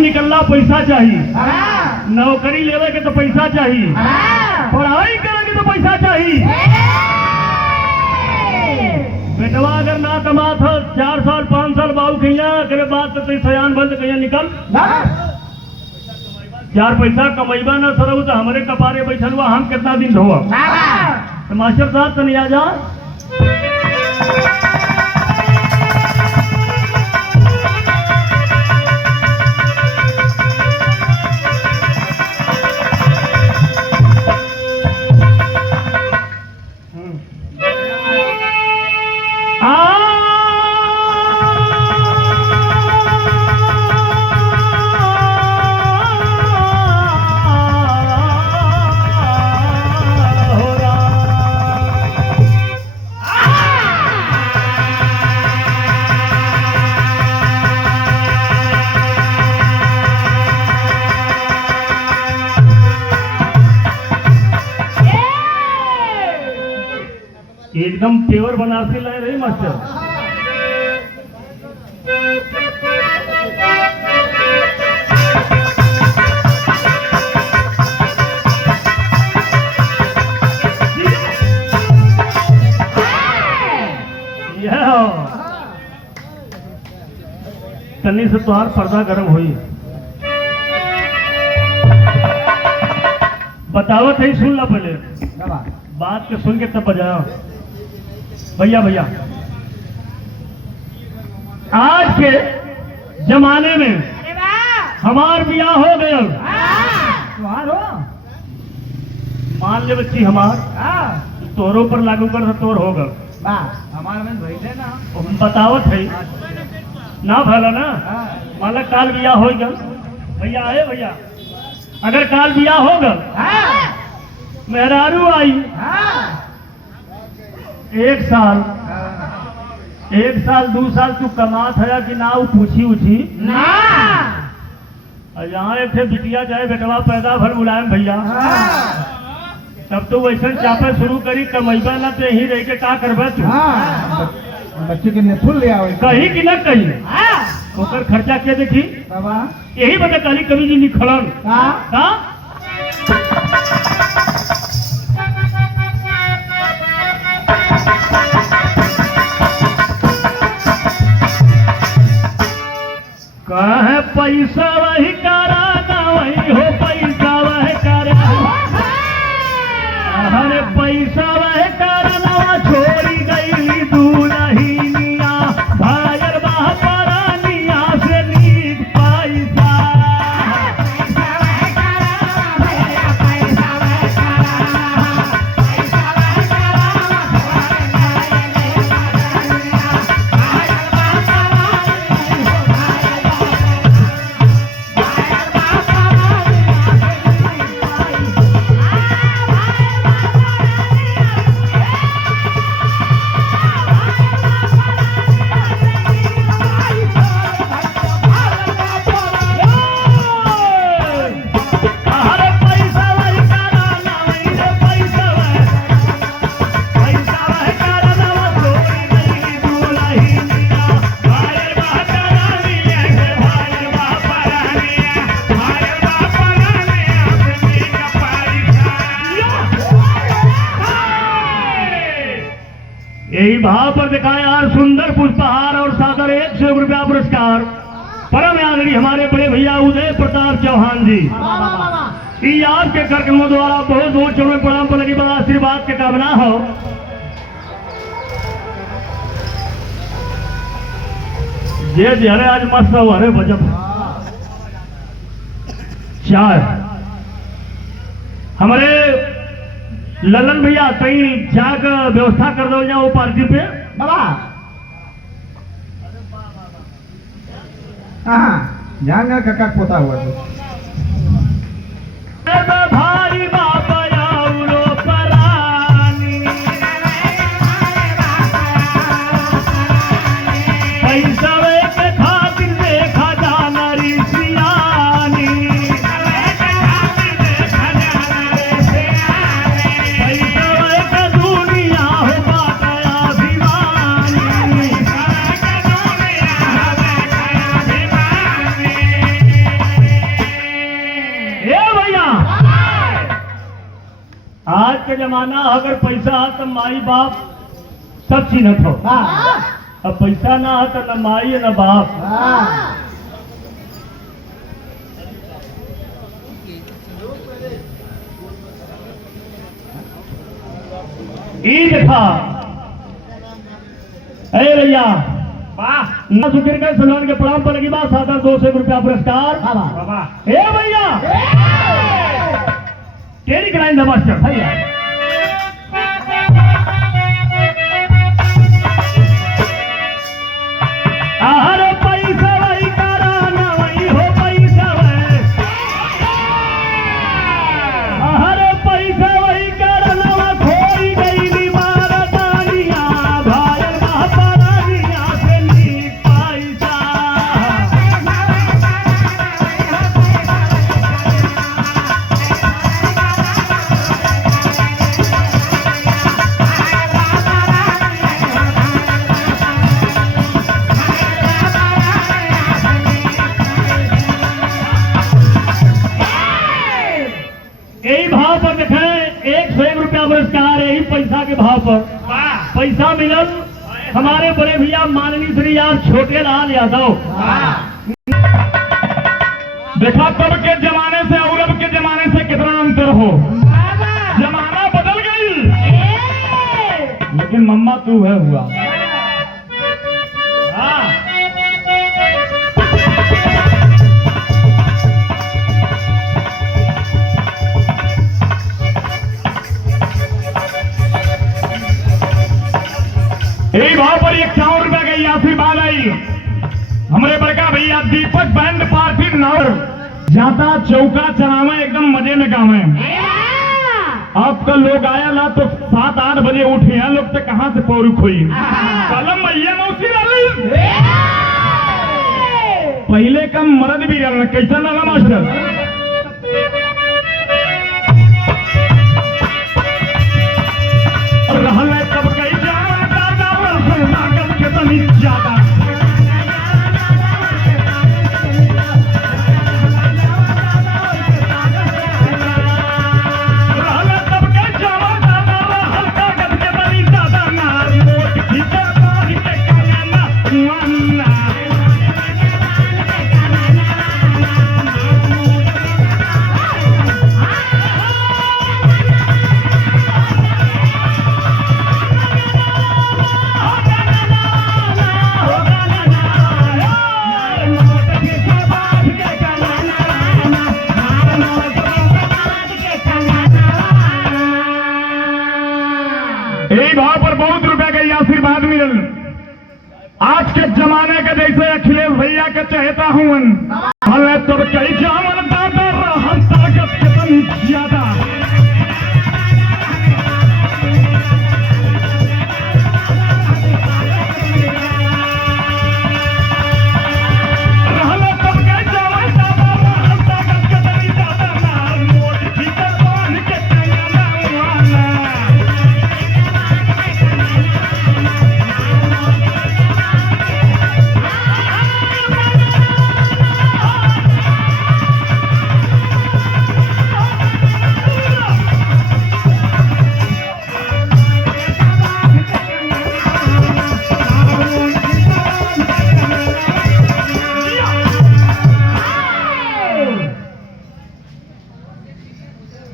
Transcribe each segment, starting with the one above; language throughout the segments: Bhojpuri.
निकलना पैसा चाहिए, नौकरी लेवे के तो पैसा चाहिए, पढ़ाई करे के तो पैसा चाहिए। बेटवा अगर ना कमात हो 4 साल 5 साल बाबू कहिया करे बात तो सयान बंद कहिया निकल 4 पैसा कमैबा ना सरऊ तो हमारे कपारे बैठल हुआ हम कितना दिन ढोआ। तो मास्टर साहब तो नहीं आ जा एकदम प्योर बनारसी लाए रही मास्टर। तन्नी से तुहार पर्दा गर्म हुई बतावत है, सुन ला पहले बात के सुन के तब बजाओ। भैया भैया आज के जमाने में हमार ब्याह हो गया, मान ले बच्ची हमार तोरों पर लागू कर तोर होगा बतावत है ना भला ना। मान काल ब्याह हो गया भैया है भैया, अगर काल ब्याह होगा मेहरारू आई 1 साल 2 साल तू कमात है कि ना वो पूछी उछी ना। यहाँ एक बिटिया चाहे बेटवा पैदा भर बुलाए भैया तब तो वैसे चापे शुरू करी कमैबा ना तो यही रह के का करबे तू बच्चे के नेथुल ले आवे कहीं कि ना कहीं ओकर खर्चा के देखी यही बता काली कवि जी लिखलन का कहे पैसा वही करा ना वही हो पैसा वह करा, अरे पैसा वह करा ना छोड़ी गई दूल्हिनिया भायर बाह परानिया से नीक पैसा। यही भाव पर दिखाए यार सुंदर पुष्पहार और सादर 100 रुपया पुरस्कार परम आदरणीय हमारे बड़े भैया उदय प्रताप चौहान जी। ये आपके कार्यक्रमों द्वारा बहुत बहुत चरणों में प्रणाम पर लगी बड़ा आशीर्वाद के कामना हो। जे जरे आज मस्त हो अरे बजब चाय हमारे ललन भैया कहीं जाग व्यवस्था कर दो जाओ पार्टी पे बाबा। हाँ जाएंगे काका पोता हुआ भाई बाबा यारो परानी पैसा के खातिर देखा जाना ऋषियानी पैसा का दुनिया हो बाया अभिमानी आज के जमाना अगर पैसा है तो माई बाप सब चिन्हत हो। अब पैसा ना है तो न माई न बाप। ई देखा अरे भैया वाह ना सुखिर के सलमान के प्रणाम पर लगी बात सादर 200 रुपया पुरस्कार। ए भैया तेरी क्लाइन द मास्टर भैया अरे पैसा वही कराना वही हो पैसा अरे पैसा वही कराना खोई गई दीवार दानिया भाई महापरानिया से नी पैसा। यही भाव पर देखें 101 रुपया पुरस्कार यही पैसा के भाव पर पैसा मिलल हमारे बड़े भैया माननीय श्री यार छोटे लाल यादव। देखा तब के जमाने से और अब के जमाने से कितना अंतर हो। जमाना बदल गई लेकिन मम्मा तू है हुआ। यही भाव पर 51 रुपया का आशीर्वाद आई हमारे बड़का भैया दीपक बैंड पार्टी नौर जाता चौका चलावे एकदम मजे में काम है। अब तो लोग आया ला तो 7-8 बजे उठे हैं लोग तो कहां से पौरू खोई कलम भैया मौसी रही पहले कम मर्द भी रहना कैसा लगा मास्टर। रहने तब कई ज्यादा आशीर्वाद मिलल आज के जमाने के जैसे अखिलेश भैया के चाहता हूँ हले तब कई जावन दादा रहन ताकत कितनी ज्यादा। रहले तब कई जावन दादा रहन ताकत कितनी ज्यादा नार मोट भीतर बांध के टंगना वाला।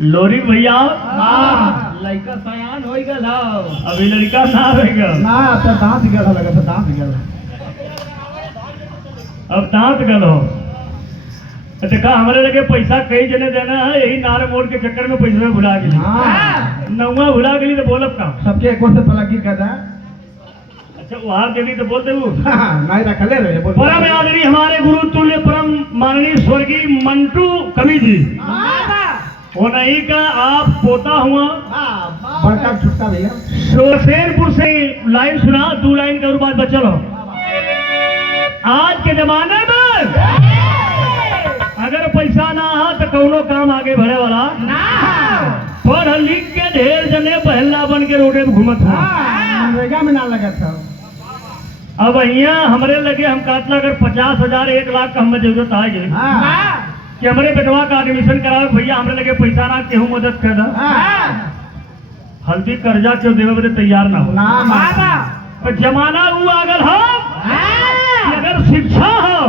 लोरी भैया लड़का सयान हो गल अभी लड़का ना रहेगा ना तो दांत गल लगा तो दांत गल अब दांत गल हो। देखा हमारे लगे पैसा कई जने देना है यही नारे मोड़ के चक्कर में पैसा भुला गई नौवा भुला गई तो बोलब का सबके एक से पलकी कर रहा। अच्छा वहां के लिए तो बोलते वो नहीं रखले रहे परम आदरणीय हमारे गुरु तुल्य परम माननीय स्वर्गीय मंटू कवि जी वो नहीं का आप पोता हुआ बड़का छुट्टा भैया शोसेनपुर से लाइन सुना 2 लाइन के और बाद बचल हो। आज के जमाने में अगर पैसा ना हो तो कौनो काम आगे बढ़े वाला पढ़ लिख के ढेर जने पहला बन के रोडे में घूमत हो। मनरेगा में ना लगा था। अब यहाँ हमारे लगे हम काटला अगर 50,000 1 लाख का हमें जरूरत आ गई कि हमारे बेटवा का एडमिशन कराओ भैया हमारे लगे पैसा ना केहू मदद कर दो हल्दी कर्जा के देवे बदे तैयार ना हो ना बाबा तो जमाना वो अगर हो कि अगर शिक्षा हो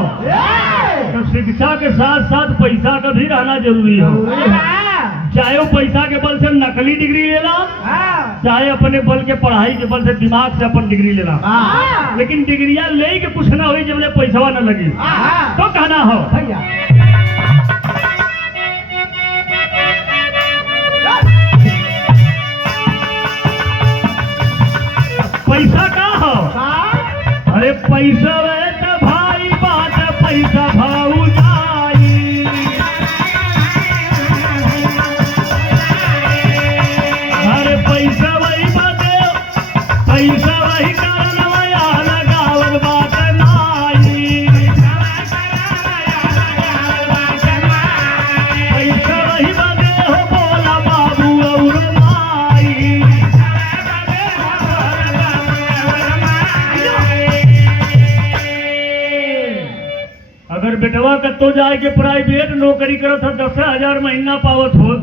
तो शिक्षा के साथ साथ पैसा का भी रहना जरूरी हो। चाहे वो पैसा के बल से नकली डिग्री लेला, चाहे अपने बल के पढ़ाई के बल से दिमाग से अपन डिग्री लेला, लेकिन डिग्रिया ले के कुछ ना हुई जब ले पैसा न लगी तो कहना हो भैया पैसा का हो। अरे पैसा वे तो भाई बात पैसा भाऊ जाई। अरे पैसा वही बाते पैसा वही कारण वया लगावल बात नाई। पैसा वही बाते हो बोला बाबू और माई। अगर बेटवा कत्तो जाए के प्राइवेट नौकरी करत है 10,000 महीना पावत हो।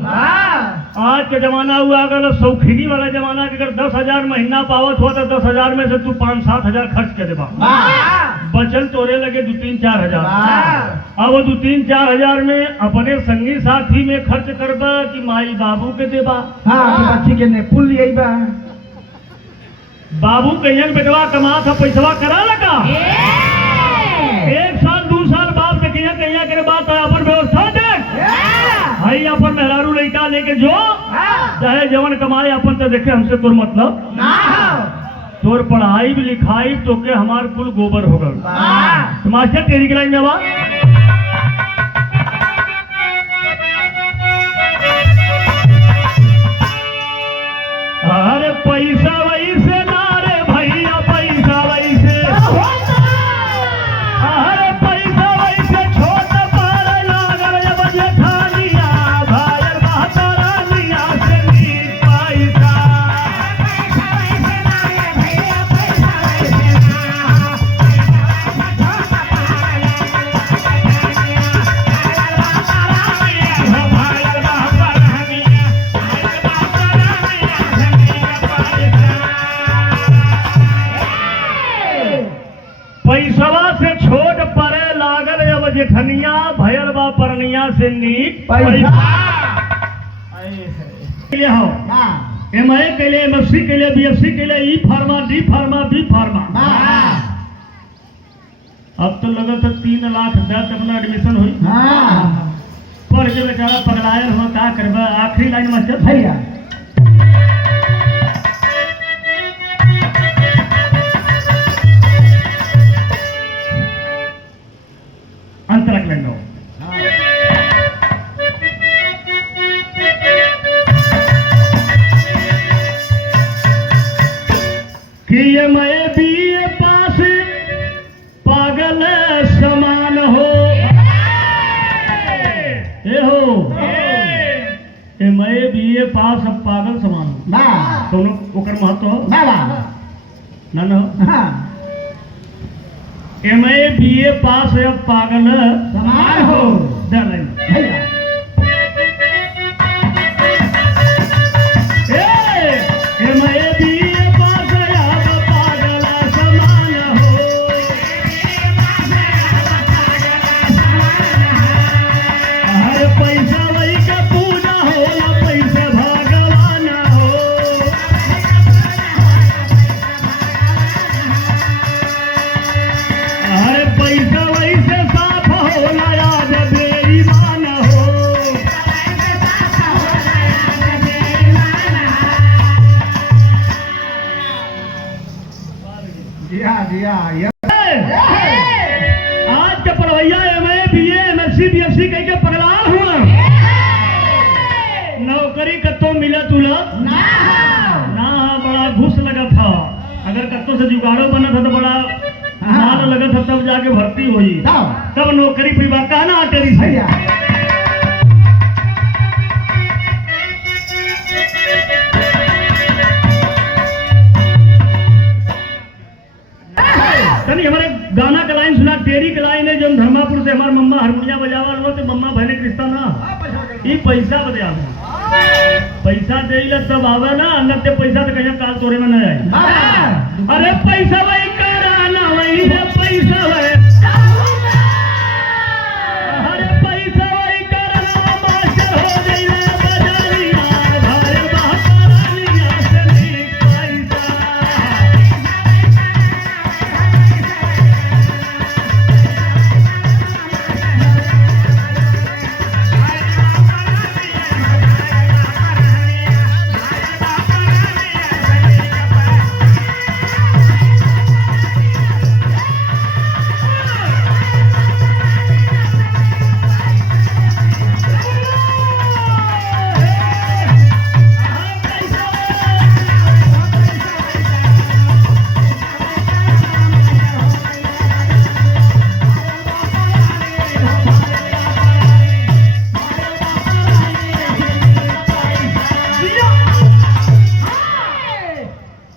आज के जमाना हुआ अगर शौकीनी वाला जमाना के अगर 10,000 महीना पावत हो तो 10,000 में से तू 5-7 हजार खर्च कर देबा, बचल तोरे लगे 2-3-4 हजार। अब वो 2-3-4 हजार में अपने संगी साथी में खर्च करबा कि माई बाबू के देबा। बच्ची के ने पुल लिए बा बाबू कहियन बेटवा कमा था पैसवा करा लगा 1 साल 2 साल बाप से कहिया कहिया करे बात है अपन व्यवस्था देख भाई अपन मेहरारू लड़का लेके जो चाहे जवन कमाए अपन तो देखे हमसे तोर मतलब तोर पढ़ाई भी लिखाई तो के हमार कुल गोबर हो गल। मास्टर तेरी के लाइन में बा अरे पैसा वही से ना रे भैया पैसा वही से। अरे पैसा वही से छोट पर लागल जब जेठानिया भाई बहतरानिया से नीक पैसा। पैसवा से छोट परे लागल अब जेठनिया भयल बा परनिया से नीक पैसा ले हो। MA के लिए MSc के लिए BSc के लिए E pharma D pharma B pharma. अब तो लगा था 3 लाख दे अपना एडमिशन हुई पढ़ के बेचारा पगलायल हो का करबा। आखिरी लाइन मास्टर भैया अंतरक लेंगे कि ये मैं BA पास पागल समान हो। ए हो ए मैं BA पास अब पागल समान हो दोनों ओकर महत्व हो ना ना MA BA पास है अब पागल समान हो। भैया MA BA पास है अब पागल समान हो। हर पैसा वही का पूजा होला पैसा भगवान हो। अरे पैसा वही से साफ होला याद बेईमान हो। आज के पढ़वैया MA BA MSc BSc कह के पगलाल हुआ। नौकरी कत्तो मिला तुला ना बड़ा घुस लगा था। अगर कत्तो से जुगाड़ो बना था तो बड़ा हाल लगा था तब जाके भर्ती हुई तब नौकरी परिवार कहना तेरी से। तनी हमारे गाना का लाइन सुना तेरी के लाइन है जो धर्मापुर से हमारे मम्मा हारमोनिया बजावा लो तो मम्मा बहने क्रिस्ता ना ये पैसा बजा पैसा दे तब आवे ना, न ते पैसा तो कहीं काल तोरे में न जाए। अरे पैसा वही कराना वही है पैसा है, अरे पैसा वही कराना मास्टर हो जाइए बजारिया भाई बहकारिया से नीक पैसा।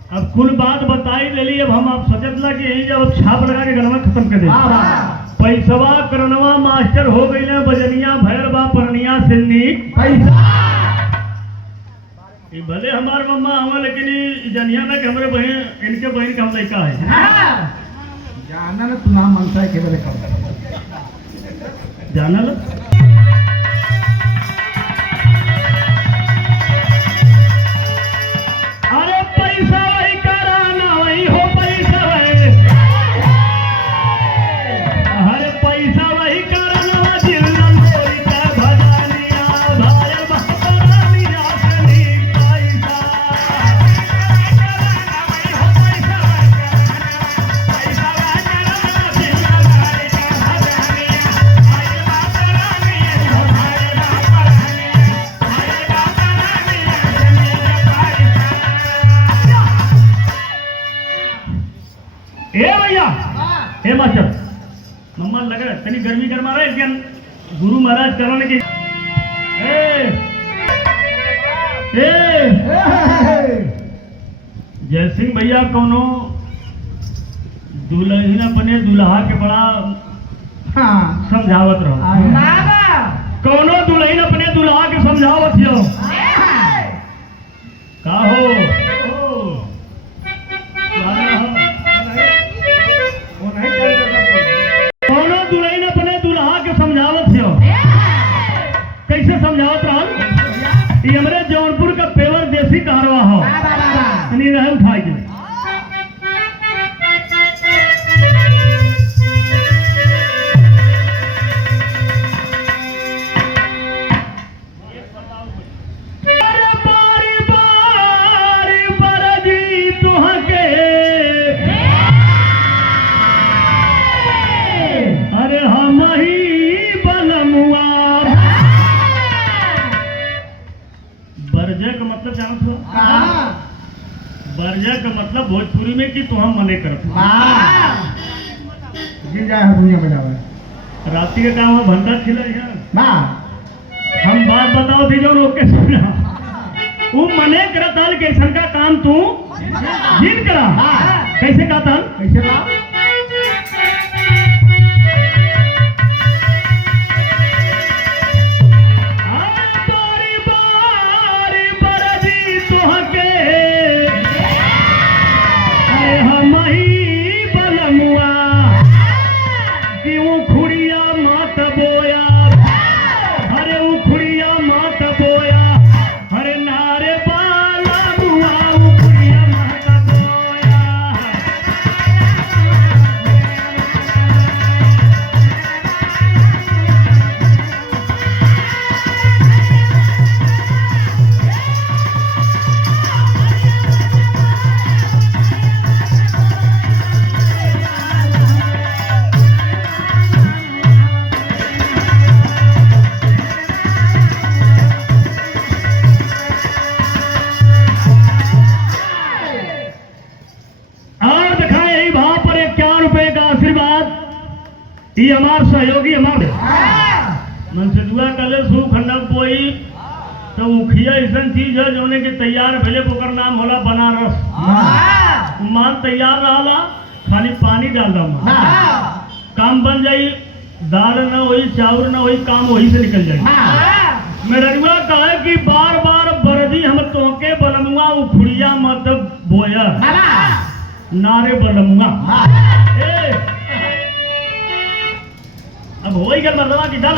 अब कुल बात बताई ले ली, अब हम आप सोचत ला कि यही जब छाप लगा के गनवा खत्म कर दे। पैसवा करनवा मास्टर हो गई ना, बजनिया भैरवा परनिया सिन्नी पैसा ये भले हमार मम्मा हवा, लेकिन ये जनिया ना कि हमारे बहन इनके बहन का हम लड़का है। जाना ना तू नाम मनसा है केवल कर जानल अरे पैसा वही कराना वही हो पैसा है, अरे पैसा वही कराना जिल्ला लोरी का भजानिया भाई बहकारिया से नीक पैसा। ए भैया ए मास्टर मम्मा लग रहा तनी गर्मी गरमा रहे क्या गुरु महाराज करने की। ए जय सिंह भैया कोनो दुल्हन अपने दुल्हा के बड़ा समझावत रहो, कोनो दुल्हन अपने दुल्हा के समझावत हो का हो कोनो दुल्हन अपने दुल्हा के समझावत हो। कैसे समझावत रहल? ये हमरे जौनपुर का पेवर देसी कहरवा हो, नहीं रहे उठाई के बरजा का मतलब भोजपुरी में कि तुम मने करते जी जाए दुनिया में जावे रात्रि के काम भंडा खिला ना हम बात बताओ थी जो रोके सुना वो मने करत हल कैसन का काम तू जिन करा कैसे का था कैसे बा ये हमार सहयोगी हमारे मन से दुआ कले सु खंडक पोई तो उखिया ऐसा चीज है जोने के तैयार भेले ओकर नाम होला बनारस। मान तैयार रहा खाली पानी डाल दम काम बन जाई, दाल ना होई चावल ना होई काम वही से निकल जाए। मेरवा कहे कि बार बार बरदी हम तोके बलमुआ उखड़िया मत बोया नारे बलमुआ अब हो ही गया मर्दवा की डाल